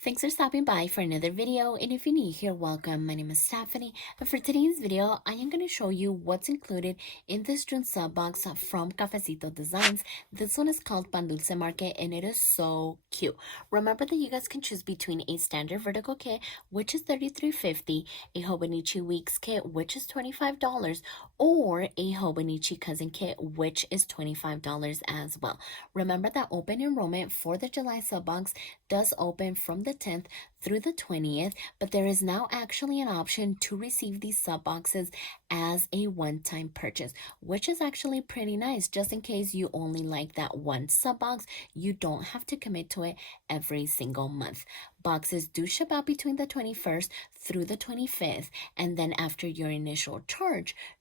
Thanks for stopping by for another video, and if you're new here, welcome. My name is Stephanie, and for today's video, I am going to show you what's included in this June sub box from Cafecito Designs. This one is called Pan Dulce Market, and it is so cute. Remember that you guys can choose between a standard vertical kit, which is $33.50, a Hobinichi Weeks kit, which is $25, or a Hobonichi Cousin kit, which is $25 as well. Remember that open enrollment for the July sub box does open from the 10th through the 20th, but there is now actually an option to receive these sub boxes as a one-time purchase, which is actually pretty nice. Just in case you only like that one sub box, you don't have to commit to it every single month. Boxes do ship out between the 21st through the 25th, and then after your initial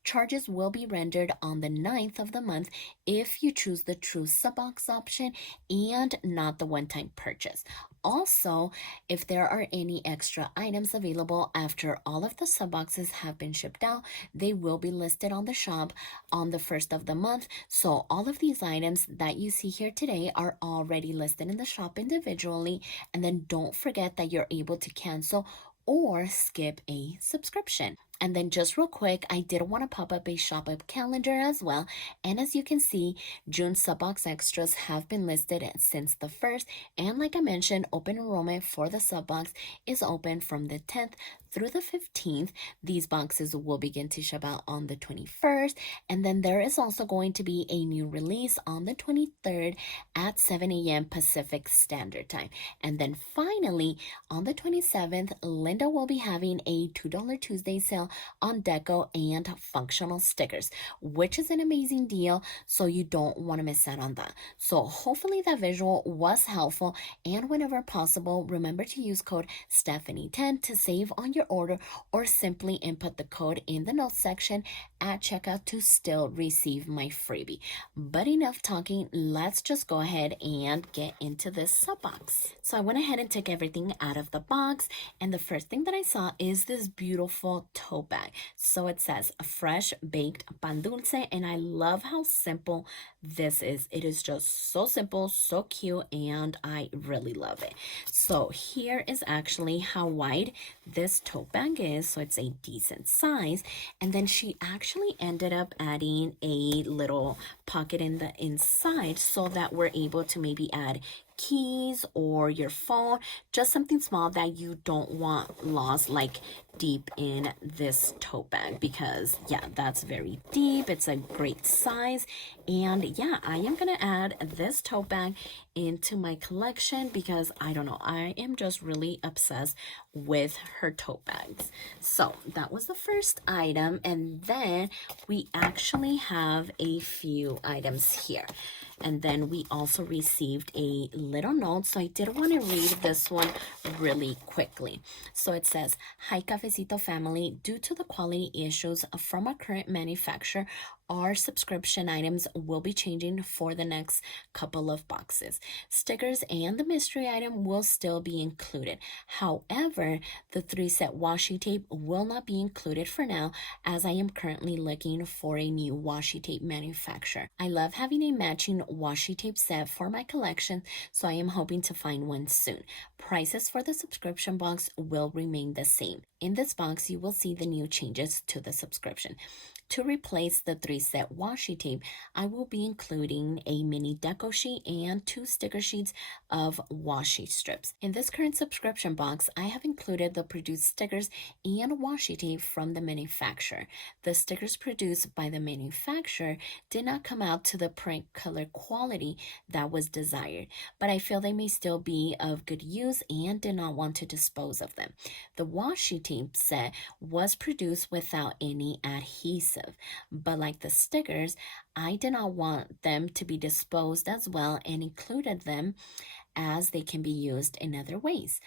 charges will be rendered on the 9th of the month if you choose the true sub box option and not the one-time purchase. Also, if there are any extra items available after all of the sub boxes have been shipped out, they will be listed on the shop on the 1st of the month. So all of these items that you see here today are already listed in the shop individually. And then don't forget that you're able to cancel or skip a subscription. And then just real quick, I did want to pop up a shop up calendar as well. And as you can see, June sub box extras have been listed since the 1st. And like I mentioned, open enrollment for the sub box is open from the 10th through the 15th. These boxes will begin to ship out on the 21st. And then there is also going to be a new release on the 23rd at 7 a.m. Pacific Standard Time. And then finally, on the 27th, Linda will be having a $2 Tuesday sale on deco and functional stickers, which is an amazing deal, so you don't want to miss out on that. So hopefully that visual was helpful, and whenever possible, remember to use code Stephanie10 to save on your order, or simply input the code in the notes section at checkout to still receive my freebie. But enough talking, let's just go ahead and get into this sub box. So I went ahead and took everything out of the box, and the first thing that I saw is this beautiful tote bag. So it says fresh baked pan dulce, and I love how simple this is. It is just so simple, so cute, and I really love it. So here is actually how wide this tote bag is. So it's a decent size, and then she actually ended up adding a little pocket in the inside so that we're able to maybe add keys or your phone, just something small that you don't want lost like deep in this tote bag, because yeah, that's very deep. It's a great size, and yeah, I am gonna add this tote bag into my collection because I don't know, I am just really obsessed with her tote bags. So that was the first item, and then we actually have a few items here. And then we also received a little note, so I did want to read this one really quickly. So it says, "Hi Cafecito family, due to the quality issues from our current manufacturer, our subscription items will be changing for the next couple of boxes. Stickers and the mystery item will still be included. However, the 3-set washi tape will not be included for now, as I am currently looking for a new washi tape manufacturer. I love having a matching washi tape set for my collection, so I am hoping to find one soon. Prices for the subscription box will remain the same. In this box, you will see the new changes to the subscription. To replace the 3-set washi tape, I will be including a mini deco sheet and 2 sticker sheets of washi strips. In this current subscription box, I have included the produced stickers and washi tape from the manufacturer. The stickers produced by the manufacturer did not come out to the print color quality that was desired, but I feel they may still be of good use and did not want to dispose of them. The washi tape set was produced without any adhesive, but like the stickers, I did not want them to be disposed as well and included them as they can be used in other ways.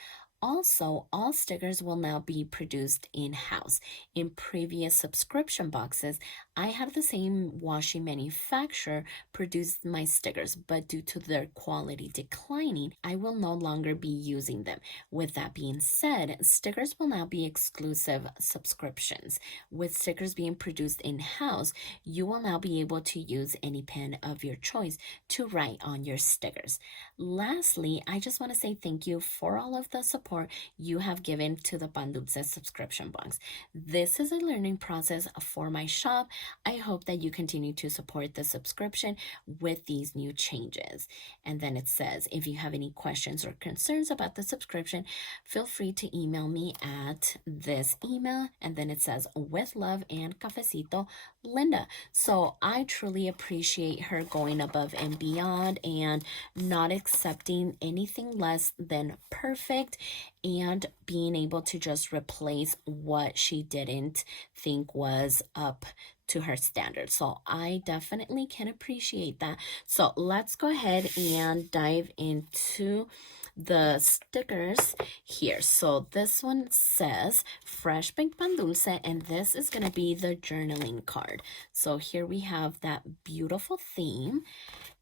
Also, all stickers will now be produced in-house. In previous subscription boxes, I had the same washi manufacturer produce my stickers, but due to their quality declining, I will no longer be using them. With that being said, stickers will now be exclusive subscriptions. With stickers being produced in-house, you will now be able to use any pen of your choice to write on your stickers. Lastly, I just want to say thank you for all of the support you have given to the Pan Dulce subscription box. This is a learning process for my shop. I hope that you continue to support the subscription with these new changes. And then it says, if you have any questions or concerns about the subscription, feel free to email me at this email. And then it says, with love and Cafecito, Linda. So I truly appreciate her going above and beyond and not accepting anything less than perfect and being able to just replace what she didn't think was up to her standards. So I definitely can appreciate that. So let's go ahead and dive into the stickers here. So this one says Fresh Baked Pan Dulce, and this is going to be the journaling card. So here we have that beautiful theme.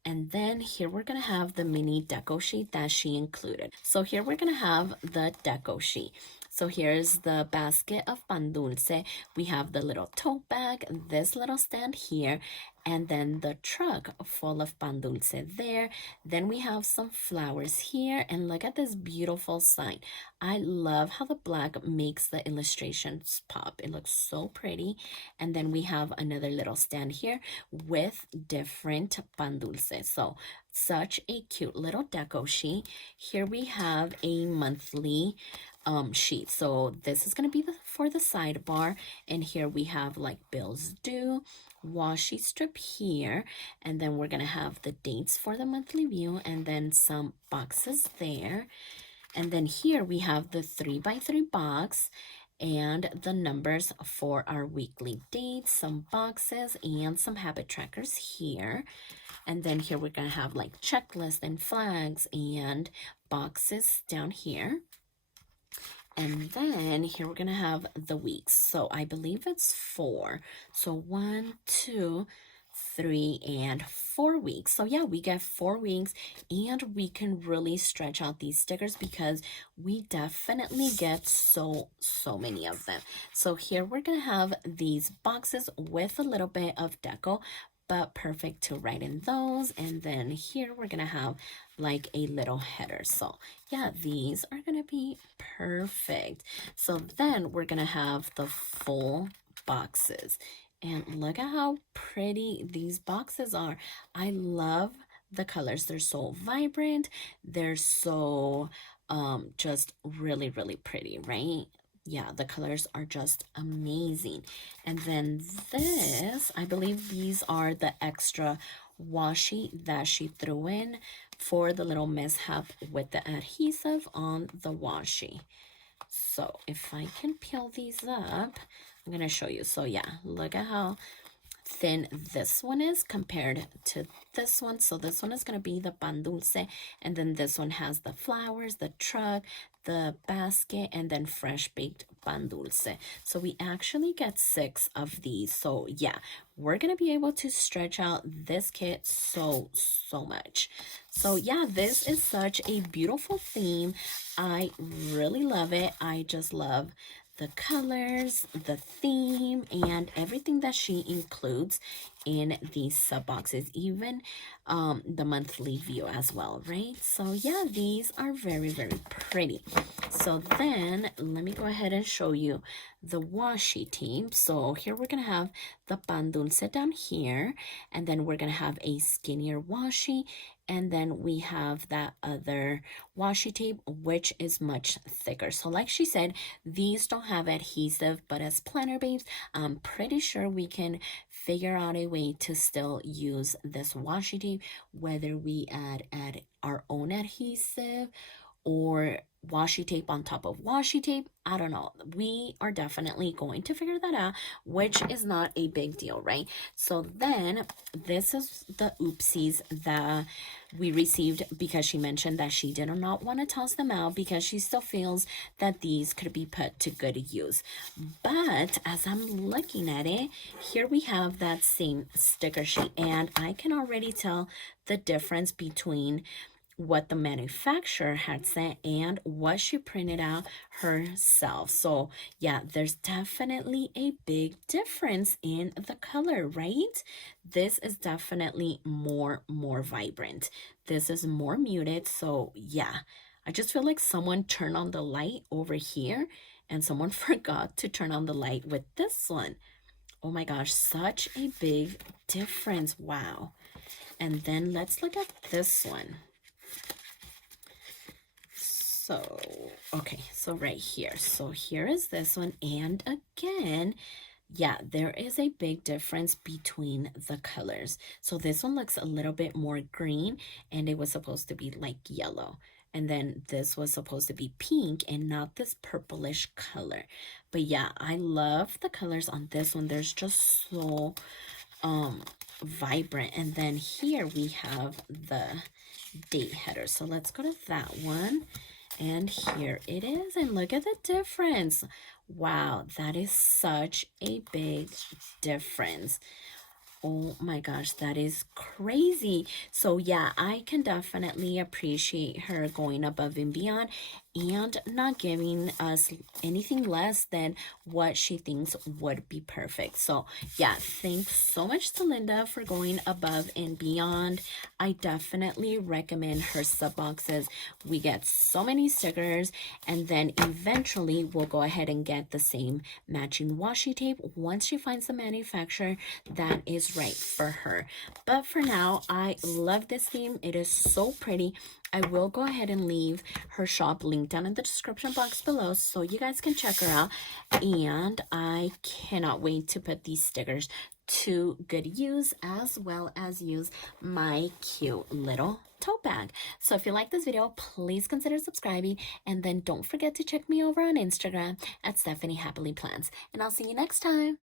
And then here we're going to have the mini deco sheet that she included. So here we're going to have the deco sheet. So here's the basket of pan dulce. We have the little tote bag, this little stand here, and then the truck full of pan dulce there. Then we have some flowers here, and look at this beautiful sign. I love how the black makes the illustrations pop. It looks so pretty. And then we have another little stand here with different pan dulce. So such a cute little deco sheet. Here we have a monthly sheet. So this is going to be for the sidebar, and here we have like bills due, washi strip here, and then we're going to have the dates for the monthly view, and then some boxes there. And then here we have the 3x3 box and the numbers for our weekly dates, some boxes, and some habit trackers here. And then here we're going to have like checklists and flags and boxes down here. And then here we're going to have the weeks. So I believe it's 4. So 1, 2, 3, and 4 weeks. So yeah, we get 4 weeks, and we can really stretch out these stickers because we definitely get so many of them. So here we're going to have these boxes with a little bit of deco, but perfect to write in those. And then here we're gonna have like a little header. So yeah, these are gonna be perfect. So then we're gonna have the full boxes, and look at how pretty these boxes are. I love the colors. They're so vibrant. They're so just really pretty, right? Yeah, the colors are just amazing. And then this, I believe these are the extra washi that she threw in for the little mishap with the adhesive on the washi. So if I can peel these up, I'm going to show you. So yeah, look at how thin this one is compared to this one. So this one is going to be the pan dulce, and then this one has the flowers, the truck, the basket, and then fresh baked pan dulce. So we actually get 6 of these. So yeah, we're going to be able to stretch out this kit so much. So yeah, this is such a beautiful theme. I really love it. I just love the colors, the theme, and everything that she includes in these sub boxes, even the monthly view as well, right? So yeah, these are very pretty. So then let me go ahead and show you the washi tape. So here we're gonna have the pan dulce down here, and then we're gonna have a skinnier washi, and then we have that other washi tape, which is much thicker. So like she said, these don't have adhesive, but as planner babes, I'm pretty sure we can figure out a way to still use this washi tape, whether we add our own adhesive or washi tape on top of washi tape. I don't know. We are definitely going to figure that out, which is not a big deal, right? So then this is the oopsies that we received, because she mentioned that she did not want to toss them out because she still feels that these could be put to good use. But as I'm looking at it, here we have that same sticker sheet, and I can already tell the difference between what the manufacturer had sent and what she printed out herself. So yeah, there's definitely a big difference in the color, right? This is definitely more vibrant. This is more muted. So yeah, I just feel like someone turned on the light over here and someone forgot to turn on the light with this one. Oh my gosh, such a big difference. Wow. And then let's look at this one. So, okay, so right here. So here is this one. And again, yeah, there is a big difference between the colors. So this one looks a little bit more green, and it was supposed to be like yellow. And then this was supposed to be pink and not this purplish color. But yeah, I love the colors on this one. There's just so vibrant. And then here we have the date header. So let's go to that one. And here it is, and look at the difference. Wow, that is such a big difference. Oh my gosh, that is crazy. So yeah, I can definitely appreciate her going above and beyond and not giving us anything less than what she thinks would be perfect. So yeah, thanks so much to Linda for going above and beyond. I definitely recommend her sub boxes. We get so many stickers, and then eventually we'll go ahead and get the same matching washi tape once she finds the manufacturer that is right for her. But for now, I love this theme. It is so pretty. I will go ahead and leave her shop link down in the description box below so you guys can check her out. And I cannot wait to put these stickers to good use, as well as use my cute little tote bag. So if you like this video, please consider subscribing, and then don't forget to check me over on Instagram at Stephanie Happily Plans. And I'll see you next time.